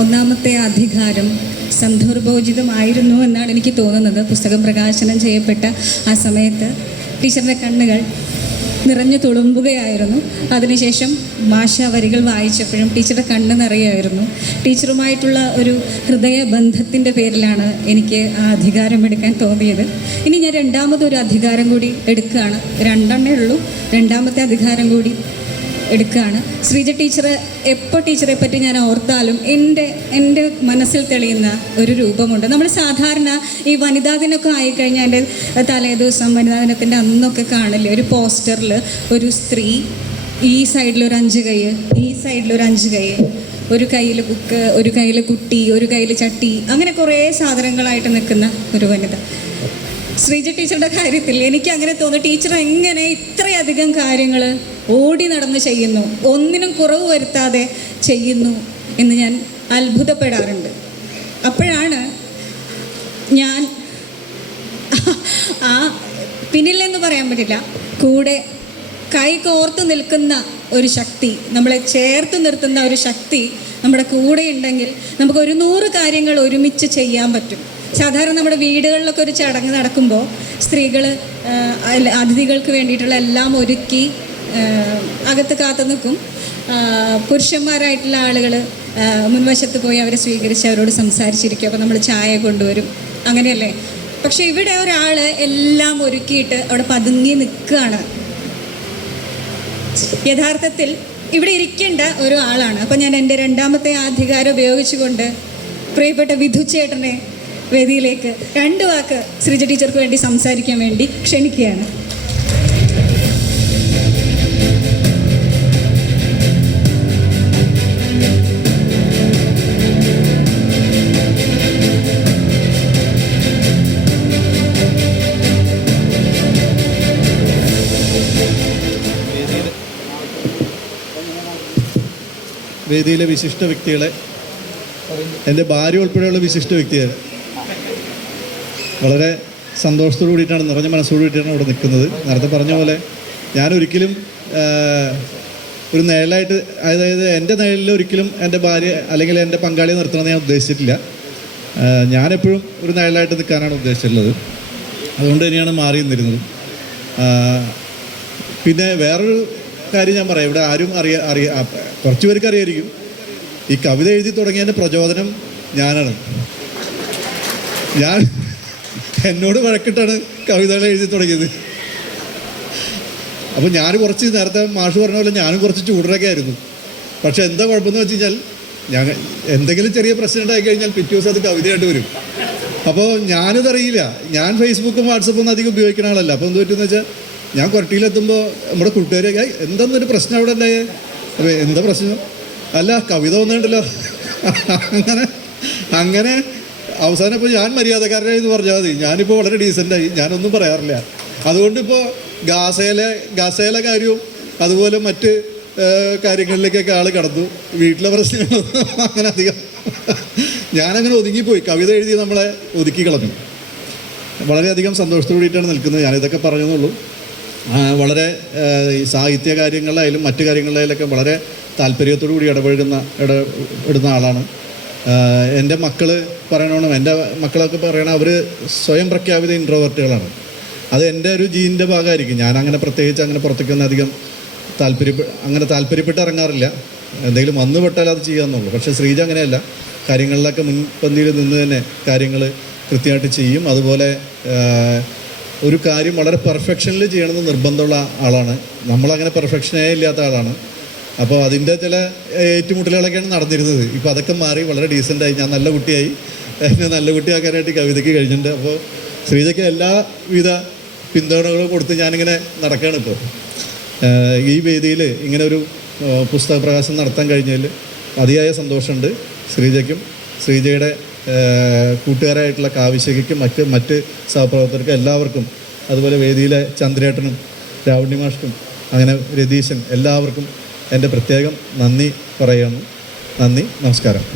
ഒന്നാമത്തെ അധികാരം സന്ദർഭോചിതമായിരുന്നു എന്നാണ് എനിക്ക് തോന്നുന്നത്. പുസ്തകം പ്രകാശനം ചെയ്യപ്പെട്ട ആ സമയത്ത് ടീച്ചറിൻ്റെ കണ്ണുകൾ നിറഞ്ഞു തുളുമ്പുകയായിരുന്നു. അതിനുശേഷം മാഷ വരികൾ വായിച്ചപ്പോഴും ടീച്ചറുടെ കണ്ണ് നിറയായിരുന്നു. ടീച്ചറുമായിട്ടുള്ള ഒരു ഹൃദയബന്ധത്തിൻ്റെ പേരിലാണ് എനിക്ക് ആ അധികാരം എടുക്കാൻ തോന്നിയത്. ഇനി ഞാൻ രണ്ടാമതൊരു അധികാരം കൂടി എടുക്കുകയാണ്. രണ്ടെണ്ണേ ഉള്ളൂ. രണ്ടാമത്തെ അധികാരം കൂടി എടുക്കുകയാണ്. ശ്രീജ ടീച്ചർ എപ്പോൾ ടീച്ചറെ പറ്റി ഞാൻ ഓർത്താലും എൻ്റെ മനസ്സിൽ തെളിയുന്ന ഒരു രൂപമുണ്ട്. നമ്മൾ സാധാരണ ഈ വനിതാ ദിനമൊക്കെ ആയിക്കഴിഞ്ഞാൽ എൻ്റെ തലേദിവസം വനിതാ ദിനത്തിൻ്റെ അന്നൊക്കെ കാണില്ലേ, ഒരു പോസ്റ്ററിൽ ഒരു സ്ത്രീ, ഈ സൈഡിലൊരു 5 കൈ, ഈ സൈഡിലൊരു 5 കൈ, ഒരു കയ്യിൽ ബുക്ക്, ഒരു കയ്യിൽ കുട്ടി, ഒരു കയ്യിൽ ചട്ടി, അങ്ങനെ കുറേ സാധനങ്ങളായിട്ട് നിൽക്കുന്ന ഒരു വനിത. ശ്രീജ ടീച്ചറുടെ കാര്യത്തിൽ എനിക്ക് അങ്ങനെ തോന്നുന്നു. ടീച്ചർ എങ്ങനെ ഇത്രയധികം കാര്യങ്ങൾ ഓടി നടന്ന് ചെയ്യുന്നു, ഒന്നിനും കുറവ് വരുത്താതെ ചെയ്യുന്നു എന്ന് ഞാൻ അത്ഭുതപ്പെടാറുണ്ട്. അപ്പോഴാണ് ഞാൻ ആ പിന്നില്ലെന്ന് പറയാൻ പറ്റില്ല, കൂടെ കൈ കോർത്ത് നിൽക്കുന്ന ഒരു ശക്തി, നമ്മളെ ചേർത്ത് നിർത്തുന്ന ഒരു ശക്തി നമ്മുടെ കൂടെ ഉണ്ടെങ്കിൽ നമുക്ക് 100 കാര്യങ്ങൾ ഒരുമിച്ച് ചെയ്യാൻ പറ്റും. സാധാരണ നമ്മുടെ വീടുകളിലൊക്കെ ഒരു ചടങ്ങ് നടക്കുമ്പോൾ സ്ത്രീകൾ അതിഥികൾക്ക് വേണ്ടിയിട്ടുള്ള എല്ലാം ഒരുക്കി അകത്ത് കാത്തു നിൽക്കും. പുരുഷന്മാരായിട്ടുള്ള ആളുകൾ മുൻവശത്ത് പോയി അവരെ സ്വീകരിച്ച് അവരോട് സംസാരിച്ചിരിക്കും. അപ്പോൾ നമ്മൾ ചായ കൊണ്ടുവരും, അങ്ങനെയല്ലേ. പക്ഷെ ഇവിടെ ഒരാൾ എല്ലാം ഒരുക്കിയിട്ട് അവിടെ പതുങ്ങി നിൽക്കുകയാണ്. യഥാർത്ഥത്തിൽ ഇവിടെ ഇരിക്കേണ്ട ഒരു ആളാണ്. അപ്പോൾ ഞാൻ എൻ്റെ രണ്ടാമത്തെ അധികാരം ഉപയോഗിച്ചുകൊണ്ട് പ്രിയപ്പെട്ട വിധു ചേട്ടനെ വേദിയിലേക്ക് 2 വാക്ക് ശ്രീജ ടീച്ചർക്ക് വേണ്ടി സംസാരിക്കാൻ വേണ്ടി ക്ഷണിക്കുകയാണ്. വേദിയിലെ വിശിഷ്ട വ്യക്തികളെ, എൻ്റെ ഭാര്യ ഉൾപ്പെടെയുള്ള വിശിഷ്ട വ്യക്തികൾ, വളരെ സന്തോഷത്തോടു കൂടിയിട്ടാണ്, നിറഞ്ഞ മനസ്സോടു കൂടിയിട്ടാണ് ഇവിടെ നിൽക്കുന്നത്. നേരത്തെ പറഞ്ഞ പോലെ ഞാനൊരിക്കലും ഒരു നിഴലായിട്ട്, അതായത് എൻ്റെ നിഴലിൽ ഒരിക്കലും എൻ്റെ ഭാര്യ അല്ലെങ്കിൽ എൻ്റെ പങ്കാളിയെ നിർത്തണമെന്ന് ഞാൻ ഉദ്ദേശിച്ചിട്ടില്ല. ഞാനെപ്പോഴും ഒരു നിഴലായിട്ട് നിൽക്കാനാണ് ഉദ്ദേശിച്ചിട്ടുള്ളത്. അതുകൊണ്ട് തന്നെയാണ് മാറി നിന്നിരുന്നത്. പിന്നെ വേറൊരു കാര്യം ഞാൻ പറയാം. ഇവിടെ ആരും കുറച്ച് പേർക്ക് അറിയായിരിക്കും, ഈ കവിത എഴുതി തുടങ്ങിയതിൻ്റെ പ്രചോദനം ഞാനാണ്. ഞാൻ എന്നോട് വഴക്കിട്ടാണ് കവിതകൾ എഴുതി തുടങ്ങിയത്. അപ്പോൾ ഞാൻ കുറച്ച്, നേരത്തെ മാഷ് പറഞ്ഞ പോലെ ഞാനും കുറച്ച് ചൂടരൊക്കെ ആയിരുന്നു. പക്ഷെ എന്താ കുഴപ്പമെന്ന് വെച്ച് കഴിഞ്ഞാൽ, ഞാൻ എന്തെങ്കിലും ചെറിയ പ്രശ്നം ഉണ്ടായി കഴിഞ്ഞാൽ പിറ്റേ ദിവസം അത് കവിതയായിട്ട് വരും. അപ്പോൾ ഞാനിതറിയില്ല. ഞാൻ ഫേസ്ബുക്കും വാട്സപ്പൊന്നും അധികം ഉപയോഗിക്കുന്ന ആളല്ല. അപ്പോൾ എന്ത് പറ്റുമെന്ന് വെച്ചാൽ, ഞാൻ കൊരട്ടിയിലെത്തുമ്പോൾ നമ്മുടെ കൂട്ടുകാരൊക്കെ എന്തെന്നൊരു പ്രശ്നം അവിടെ ഉണ്ടായേ. അപ്പോൾ എന്താ പ്രശ്നം? അല്ല, കവിത വന്നിട്ടുണ്ടല്ലോ. അങ്ങനെ അവസാനം ഇപ്പോൾ ഞാൻ മര്യാദക്കാരനായെന്ന് പറഞ്ഞാൽ മതി. ഞാനിപ്പോൾ വളരെ ഡീസൻ്റായി, ഞാനൊന്നും പറയാറില്ല. അതുകൊണ്ടിപ്പോൾ ഗാസയിലെ കാര്യവും അതുപോലെ മറ്റ് കാര്യങ്ങളിലേക്കൊക്കെ ആൾ കടന്നു. വീട്ടിലെ പ്രശ്നങ്ങളൊന്നും അങ്ങനെ അധികം ഞാനങ്ങനെ ഒതുങ്ങിപ്പോയി. കവിത എഴുതി നമ്മളെ ഒതുക്കി കളഞ്ഞു. വളരെയധികം സന്തോഷത്തോടു കൂടിയിട്ടാണ് നിൽക്കുന്നത്. ഞാനിതൊക്കെ പറഞ്ഞെന്നുള്ളൂ. വളരെ ഈ സാഹിത്യ കാര്യങ്ങളിലായാലും മറ്റു കാര്യങ്ങളിലായാലൊക്കെ വളരെ താല്പര്യത്തോടു കൂടി ഇടപെടുന്ന ആളാണ്. എൻ്റെ മക്കൾ പറയണം, എൻ്റെ മക്കളൊക്കെ പറയണം, അവർ സ്വയം പ്രഖ്യാപിത ഇൻട്രോവേർട്ടുകളാണ്. അത് എൻ്റെ ഒരു ജീനിൻ്റെ ഭാഗമായിരിക്കും. ഞാനങ്ങനെ പ്രത്യേകിച്ച് അങ്ങനെ പുറത്തേക്കൊന്നും അധികം താല്പര്യപ്പെട്ട് ഇറങ്ങാറില്ല. എന്തെങ്കിലും വന്നു പെട്ടാൽ അത് ചെയ്യാമെന്നുള്ളൂ. പക്ഷേ ശ്രീജ അങ്ങനെയല്ല. കാര്യങ്ങളിലൊക്കെ മുൻപന്തിയിൽ നിന്ന് തന്നെ കാര്യങ്ങൾ കൃത്യമായിട്ട് ചെയ്യും. അതുപോലെ ഒരു കാര്യം വളരെ പെർഫെക്ഷനിൽ ചെയ്യണമെന്ന് നിർബന്ധമുള്ള ആളാണ്. നമ്മളങ്ങനെ പെർഫെക്ഷനേ ഇല്ലാത്ത ആളാണ്. അപ്പോൾ അതിൻ്റെ ചില ഏറ്റുമുട്ടലുകളൊക്കെയാണ് നടന്നിരുന്നത്. ഇപ്പോൾ അതൊക്കെ മാറി വളരെ ഡീസൻ്റായി. ഞാൻ നല്ല കുട്ടിയായി. എന്നെ നല്ല കുട്ടിയാക്കാനായിട്ട് കവിതയ്ക്ക് കഴിഞ്ഞിട്ടുണ്ട്. അപ്പോൾ ശ്രീജയ്ക്ക് എല്ലാവിധ പിന്തുണകളും കൊടുത്ത് ഞാനിങ്ങനെ നടക്കുകയാണ്. ഇപ്പോൾ ഈ വേദിയിൽ ഇങ്ങനെ ഒരു പുസ്തക പ്രകാശനം നടത്താൻ കഴിഞ്ഞതിൽ അതിയായ സന്തോഷമുണ്ട്. ശ്രീജയ്ക്കും ശ്രീജയുടെ കൂട്ടുകാരായിട്ടുള്ള കാവ്യശേഖയ്ക്കും മറ്റ് സഹപ്രവർത്തകർക്കും എല്ലാവർക്കും, അതുപോലെ വേദിയിലെ ചന്ദ്രേട്ടനും രാവണി മാഷ്ക്കും അങ്ങനെ രതീശൻ എല്ലാവർക്കും എൻ്റെ പ്രത്യേകം നന്ദി പറയുന്നു. നന്ദി, നമസ്കാരം.